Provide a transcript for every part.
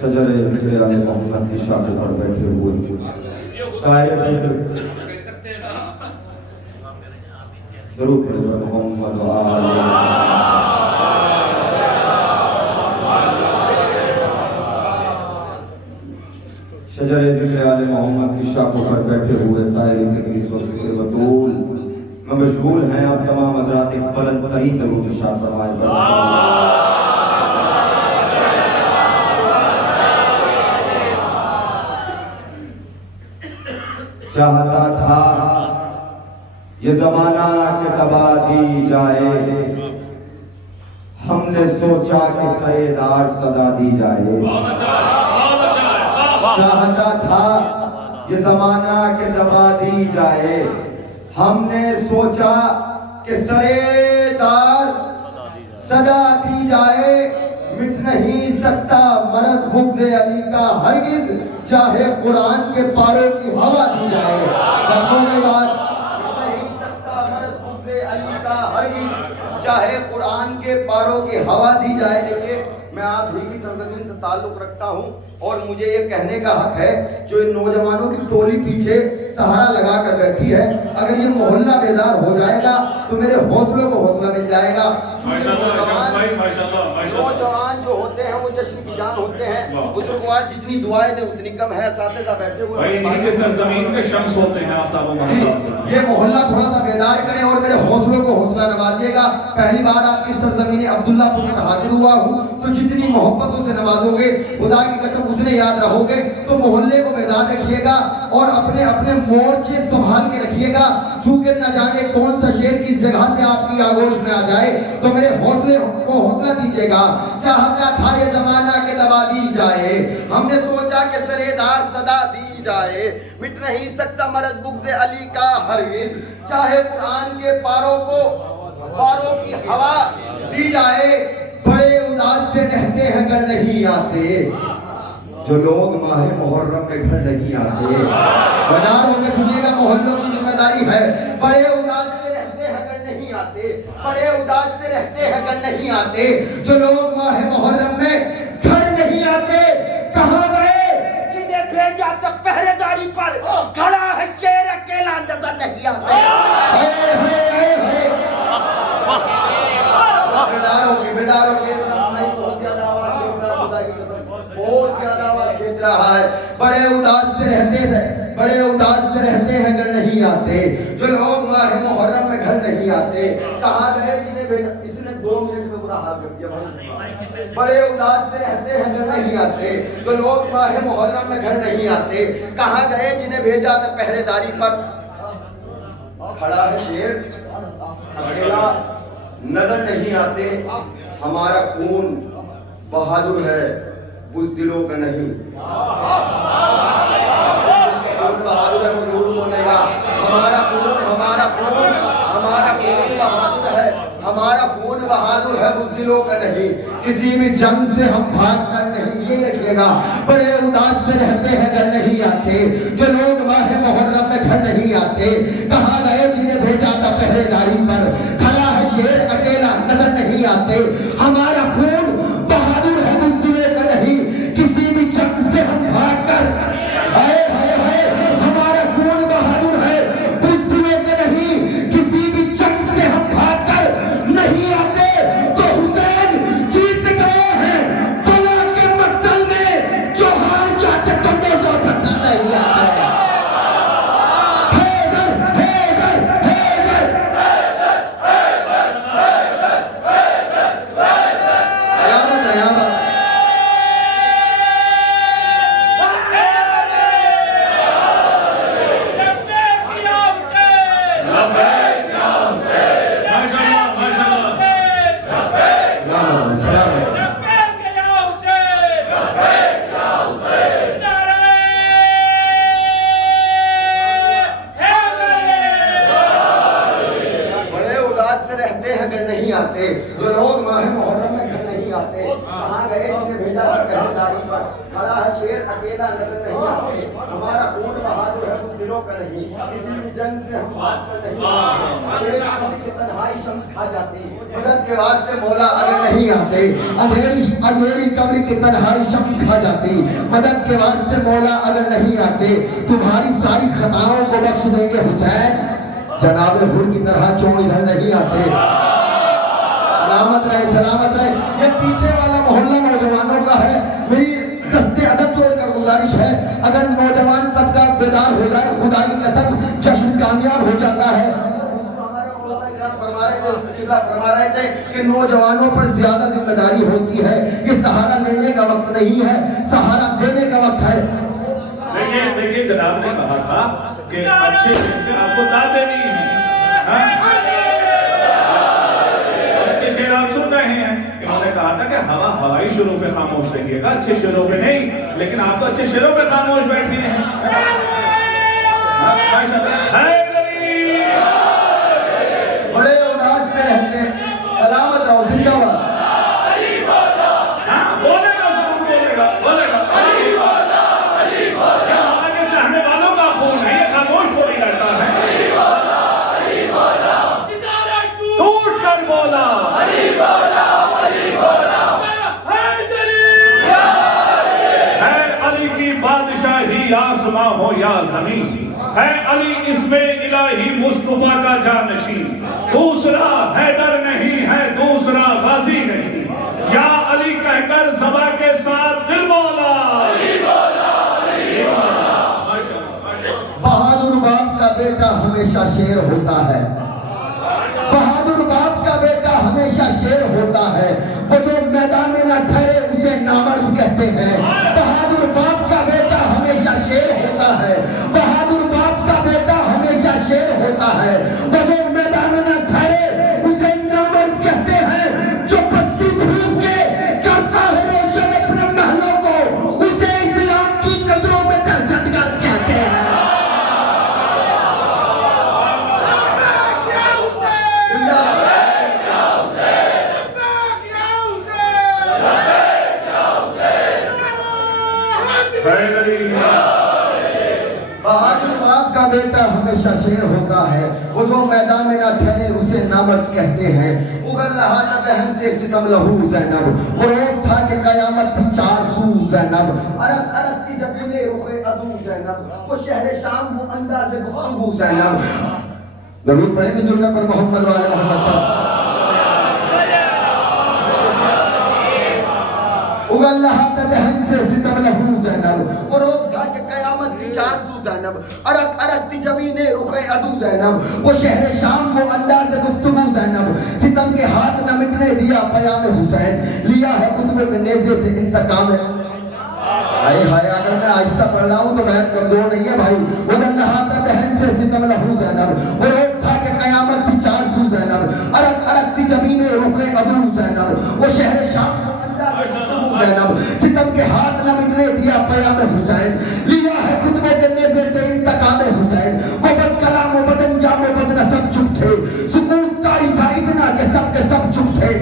शजर ज़िक्र आले मोहम्मद की शाख पर बैठे हुए दरूद पर मोहम्मद शजर ज़िक्र आले मोहम्मद की शाख पर बैठे हुए तायरे ज़िक्र इस वक्त के बतूल में मशगूल हैं। आप तमाम हज़रात एक बुलंद तरीन दरूद इरशाद फरमाएं। चाहता था ये ज़माना के तबा दी जाए, हमने सोचा कि सरेदार सदा दी जाए। चाहता था ये ज़माना के दबा दी जाए, हमने सोचा कि सरेदार सदा दी जाए। मिट नहीं सकता मरद बुग़्ज़ अली का हरगिज़, चाहे कुरान के पारों की हवा दी जाए। चाहे कुरान के पारों की हवा दी जाए। देखिए, मैं आप ही की सरजमीन से ताल्लुक रखता हूँ और मुझे ये कहने का हक है, जो इन नौजवानों की टोली पीछे सहारा लगा कर बैठी है, अगर ये मोहल्ला बेदार हो जाएगा तो मेरे हौसलों को हौसला मिल जाएगा। नौजवान जो होते हैं वो जश्न की जान होते हैं। बुजुर्गवार जितनी दुआएं दे उतनी कम है। साथी बैठे हुए ये मोहल्ला थोड़ा सा बेदार करें और मेरे हौसलों को हौसला नवाजिएगा। पहली बार आपकी सरजमीन अब्दुल्लापुर में हाजिर हुआ हूँ, तो जितनी मोहब्बतों से नवाजोगे, खुदा की कसम उतने याद रहोगे। तो मोहल्ले को बेदार रखिएगा और अपने अपने मोर्चे संभाल के रखिएगा, चूंकि न जाने कौन सा शेर किस जगह से आपकी आगोश में आ जाए। तो मेरे हौसले को हौसला दीजिएगा। चाहता था ये जमाना के दबा दी जाए, हमने सोचा कि सरेदार सदा दी जाए। मिट नहीं सकता मरद बुग़्ज़ अली का हरगिज़, चाहे कुरान के पारों की हवा दी जाए। बड़े उदास से रहते हैं घर नहीं आते, जो लोग माहे मुहर्रम में घर नहीं आते। बाजारों में सुनिएगा, मोहल्लों की जिम्मेदारी है। बड़े उदास से रहते हैं घर नहीं आते, बड़े उदास से रहते हैं घर नहीं आते, जो लोग माहे मुहर्रम में घर नहीं आते। कहाँ गए जिन्हें भेजा तो पहरेदारी पर, खड़ा है शेर अकेला नजर नहीं आता। बेदारों के बहुत ज्यादा आवाज खींच रहा है। बड़े उदास से रहते हैं घर नहीं आते, जो लोग माह मुहर्रम में घर नहीं आते। कहाँ गए जिन्हें भेजा, इसने 2 मिनट में बुरा हाल कर दिया भाई। बड़े उदास से रहते हैं घर नहीं आते, जो लोग माह मुहर्रम में घर नहीं आते। कहाँ गए जिन्हें भेजा था पहरेदारी पर, खड़ा है शेर अकेला नजर नहीं आते। हमारा खून बहादुर है, बुज़दिलों का नहीं। बहादुर है वो जरूर बोलेगा। हमारा खून बहादुर है, बुज़दिलों का नहीं। किसी भी जंग से हम भाग कर नहीं, ये रखिएगा। बड़े उदास से रहते हैं घर नहीं आते, जो लोग माह मुहर्रम में घर नहीं आते। कहाँ गए जिन्हें भेजा था पहरेदारी पर, खड़ा है शेर अकेला नजर नहीं आते। हमारा खून बहादुर है, बुज़दिलों का नहीं। किसी भी जंग से हम भाग कर, हमारा खून बहादुर है, बुज़दिलों का नहीं। किसी भी जंग से हम भाग कर नहीं आते। तो हुसैन जीत गए हैं बला के मक्तल में, जो हार जाते तो मौजों पर नहीं आते। आते, जो लोग माह मुहर्रम में घर नहीं आते। कहाँ गए जिन्हें भेजा था पहरेदारी पर, खड़ा है शेर अकेला नजर नहीं आते। हमारा खून बहादुर है, बुज़दिलों का नहीं। किसी भी जंग से हम भाग कर नहीं आते। शेर की तन्हाई शम्स खा जाती, मदद के वास्ते मौला अगर नहीं आते, अंधेरी कब्र की तन्हाई शम्स खा जाती। मदद के वास्ते मौला अगर नहीं आते, तुम्हारी सारी खताओं को बख्श देंगे हुसैन। जनाब हुर की तरह क्यों इधर नहीं आते? सलामत रहे, सलामत रहे। ये पीछे वाला मोहल्ला नौजवानों का है। मेरी दस्ते अदब जोड़कर गुजारिश है, अगर नौजवान तबका बेदार हो जाए, खुदा की कसम जश्न कामयाब हो जाता है। फरमा रहे थे कि नौजवानों पर ज्यादा जिम्मेदारी होती है। ये सहारा लेने का वक्त नहीं है, सहारा देने का वक्त है। देखिए जनाब ने कहा था कि अच्छे आपको दाद देनी है। अच्छे शेर आप सुन रहे हैं। इन्होंने कहा था कि हवाई शुरू पे खामोश रहिएगा, अच्छे शेरों पे नहीं। लेकिन आप तो अच्छे शेरों पे खामोश बैठे हैं। बड़े उदास से रहते, सलामत रहो, जिंदाबाद। बोलेगा जरूर, बोलेगा। आगे चाहने वालों का खून है, ये खामोश थोड़ी रहता है। टूट कर बोला है अली की बादशाही, आसमां हो या जमीन, है अली इसमें इलाही मुस्तफा का जानशीन। दूसरा हैदर नहीं है, दूसरा गाजी नहीं, या अली कहकर सभा के साथ दिल बोला। बहादुर बाप का बेटा हमेशा शेर होता है। बहादुर बाप का बेटा हमेशा शेर होता है। वो जो मैदान में न ठहरे उसे नामर्द कहते हैं। बहादुर बाप का बेटा हमेशा शेर होता है। बहादुर बाप का बेटा हमेशा शेर होता है। वो जो मैदान में न ठहरे उसे नामर्द कहते हैं। जो बस्ती भूल के करता है रोशन अपने महलों को, उसे इस्लाम की नजरों में दहशतगर्द कहते हैं। बहादुर बाप का बेटा हमेशा शेर होता है। वो जो मैदान में ना ठहरे उसे नामर्द कहते हैं। उगल रहा था दहन से सितम लहू ज़ैनब, वो रोग था कि कयामत थी चार सू ज़ैनब। अरब अरब की जबीने रुखे अदू ज़ैनब, वो शहर शाम वो अंदाज़े गुफ्तगू ज़ैनब। दरूद पढ़े मिलूंगा पर मोहम्मद वाले मोहम्मद। उगल रहा था दहन से सितम लहू ज़ैनब, वो रोग था कि कयामत थी चार सू ज़ैनब। अरक अरक थी जबीने रुखे अदू ज़ैनब, वो शहर शाम वो अंदाज़ गुफ्तगू ज़ैनब। सितम के हाथ न मिटने दिया पयाम हुसैन, लिया है खुतबे के नेज़े से इंतकाम। हाय हाय, अगर मैं आहिस्ता पढ़ रहा हूँ तो मैं कमजोर नहीं है भाई। उगल रहा था दहन से सितम लहू ज़ैनब, वो रोग था कि कयामत थी चार सू ज़ैनब। अरक अरक थी जबीने रुखे अदू ज़ैनब, वो शहर शाम ज़ैनब। सितम के हाथ न मिटने दिया पयाम हुसैन, लिया है खुतबे के नेज़े से इंतकाम हुसैन। वो बद कलाम वो बद अंजाम वो बद नसब चुप थे, सुकून तारी था इतना कि सब के सब चुप थे।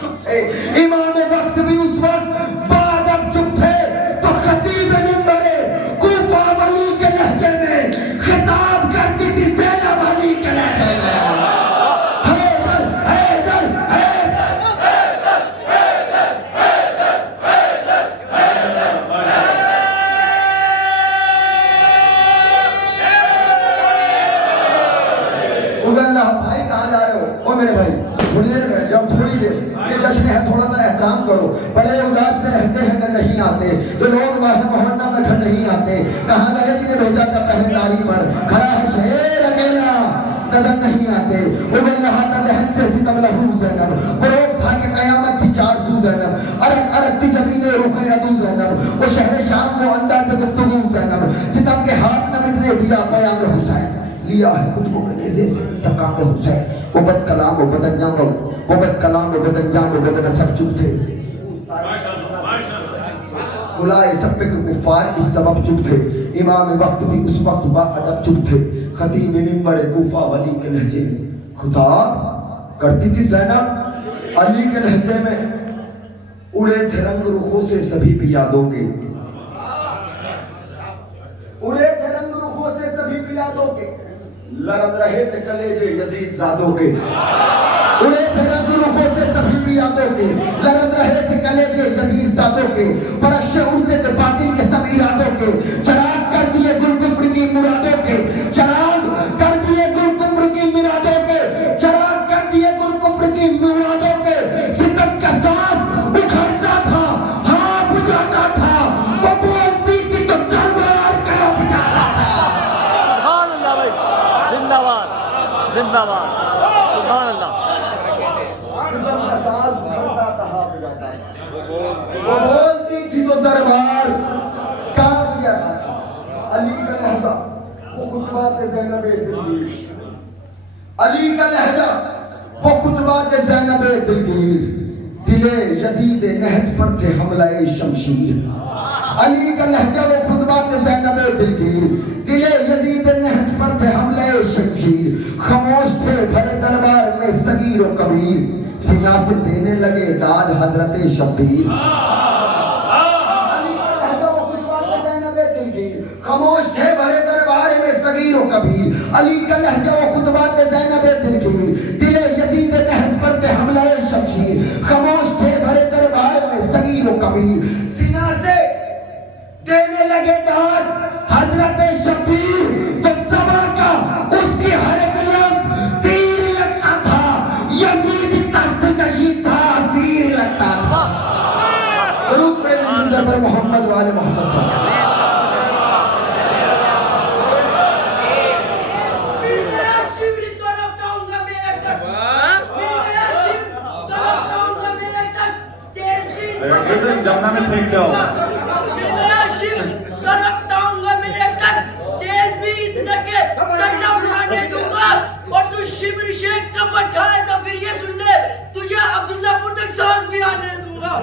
चुप थे इमाम वक्त भी उस वक्त बाद अब चुप थे। तो खतीब मिंबरे कूफा वली के लहजे में खिताब करती थी ज़ैनब अली के लहजे में। भाई कहाँ जा रहे हो? ओ मेरे भाई थोड़ी देर बैठ जाओ, थोड़ी देर, ये जश्न है, थोड़ा सा एहतराम करो। बड़े उदास से रहते हैं अगर नहीं आते, जो लोग मोहल्ला में घर नहीं आते। कहाँ गए जिन्हें भेजा था पहरेदारी पर, खड़ा है शेर अकेला, नजर नहीं आते। उगल रहा था दहन से सितम लहू ज़ैनब, वो रोग था कि कयामत थी चार सू ज़ैनब। अरक अरक थी जबीने रुखे अदू ज़ैनब, वो शहर शाम वो अंदाज़ गुफ्तगू ज़ैनब। सितम के हाथ न मिटने दिया पयाम हुसैन, लिया है खुतबों के नेज़े से इंतकाम हुसैन। वो बद कलाम वो बद अंजाम, वो बद कलाम वो बद अंजाम वो बद नसब चुप थे। बुलाए सब पे कुफार इस सबब चुप थे। इमाम वक्त भी उस वक्त बाअदब चुप थे। खतीब मिंबर कूफा वली के लहजे में खुताब करती थी ज़ैनब अली के लहजे में। उड़े थे रंग रुखों से सभी भी यादों के, उड़े थे रंग रुखों से सभी भी यादों के। लरज रहे थे कलेजे यजीद ज़ादों के, उड़े थे रंग रुखों से सभी भी यादों के, लरज रहे थे कलेजे यजीद ज़ादों के, परख्शे उड़ते थे बातिल के सब इरादों के, चराग कर दिए गुल कुफ्र की मुरादों के, चराग कर दिए गुल कुफ्र की मुरादों के, चराग कर दिए गुल कुफ्र की मुरादों के, सितम का सांस उखड़ता था, हाँ बुझाता था, वो बोलती थी तो दरबार कांप जाता था। सुभान अल्लाह भाई, जिंदाबाद जिंदाबाद, सुभान अल्लाह। सितम का सांस उखड़ता था, हाँ बुझाता था, वो बोलती थी तो दरबार कांप जाता था। अली का लहजा वो खुतबात ज़ैनब दिलगीर, अली का लहजा वो खुतबात ज़ैनब दिलगीर, दिले यजीद नहज पर थे हमलाए शमशीर। अली का लहजा वो खुतबात ज़ैनब दिलगीर, दिले यजीद नहज पर थे हमलाए शमशीर। खामोश थे भरे दरबार में सगीर व कबीर, सीना से देने लगे दाद हजरत शब्बीर। खामोश थे भरे दरबार में सगीर व कबीर, अली का लहजा वो खुतबात ज़ैनब दिलगीर, दिले यजीद नहज पर थे हमलाए शमशीर। खामोश थे भरे दरबार में सगीर व कबीर, सीना से देने लगे दाद हजरत शब्बीर। तो सभा का उसकी हर एक लफ्ज़ तीर लगता था, यजीद तख्त नशी था, असीर लगता था। दरूद पेश पर मोहम्मद वाले मोहम्मद। जमुना में फेंक दो। और तू शिब्र शेख का पट्टा है तो फिर ये सुन ले, तुझे अब्दुल्लापुर तक सांस भी आने दूंगा।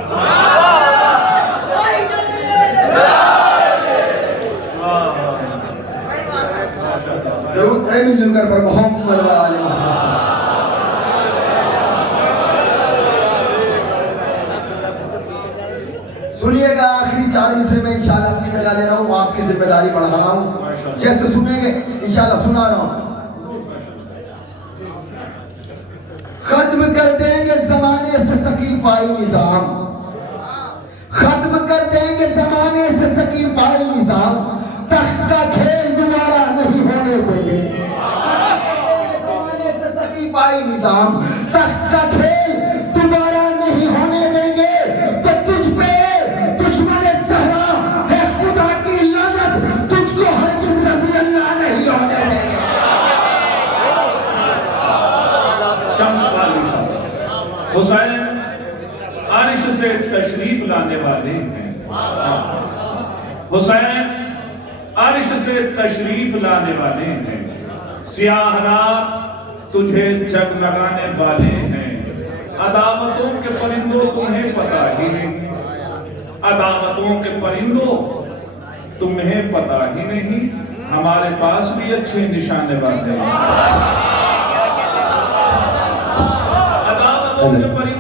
दरूद मिलकर पर मोहम्मद वाले मोहम्मद। सुनिएगा आखिरी 4 मिसरे में इंशाल्लाह अपनी जगह ले रहा हूँ, आपकी जिम्मेदारी बढ़ा रहा हूँ, जैसे सुनेंगे इंशाल्लाह सुना रहा हूँ। खत्म कर देंगे जमाने से सकीफाई निजाम, खत्म कर देंगे जमाने से सकीफाई निजाम, तख्त का खेल दोबारा नहीं होने देंगे। जमाने से सकीफाई निजाम, तख्त का खेल दोबारा नहीं होने देंगे। तो तुझ पे दुश्मन ज़हरा है खुदा की लानत, तुझको हरगिज़ रज़ी अल्लाह नहीं होने देंगे। हुसैन अर्श से तशरीफ लाने वाले हैं, हुसैन अर्श से तशरीफ लाने वाले हैं, सियाहरा तुझे जगमगाने वाले हैं। अदावतों के परिंदों तुम्हें पता ही नहीं, अदावतों के परिंदों तुम्हें पता ही नहीं, हमारे पास भी अच्छे निशाने वाले हैं। अदावतों के परिंदों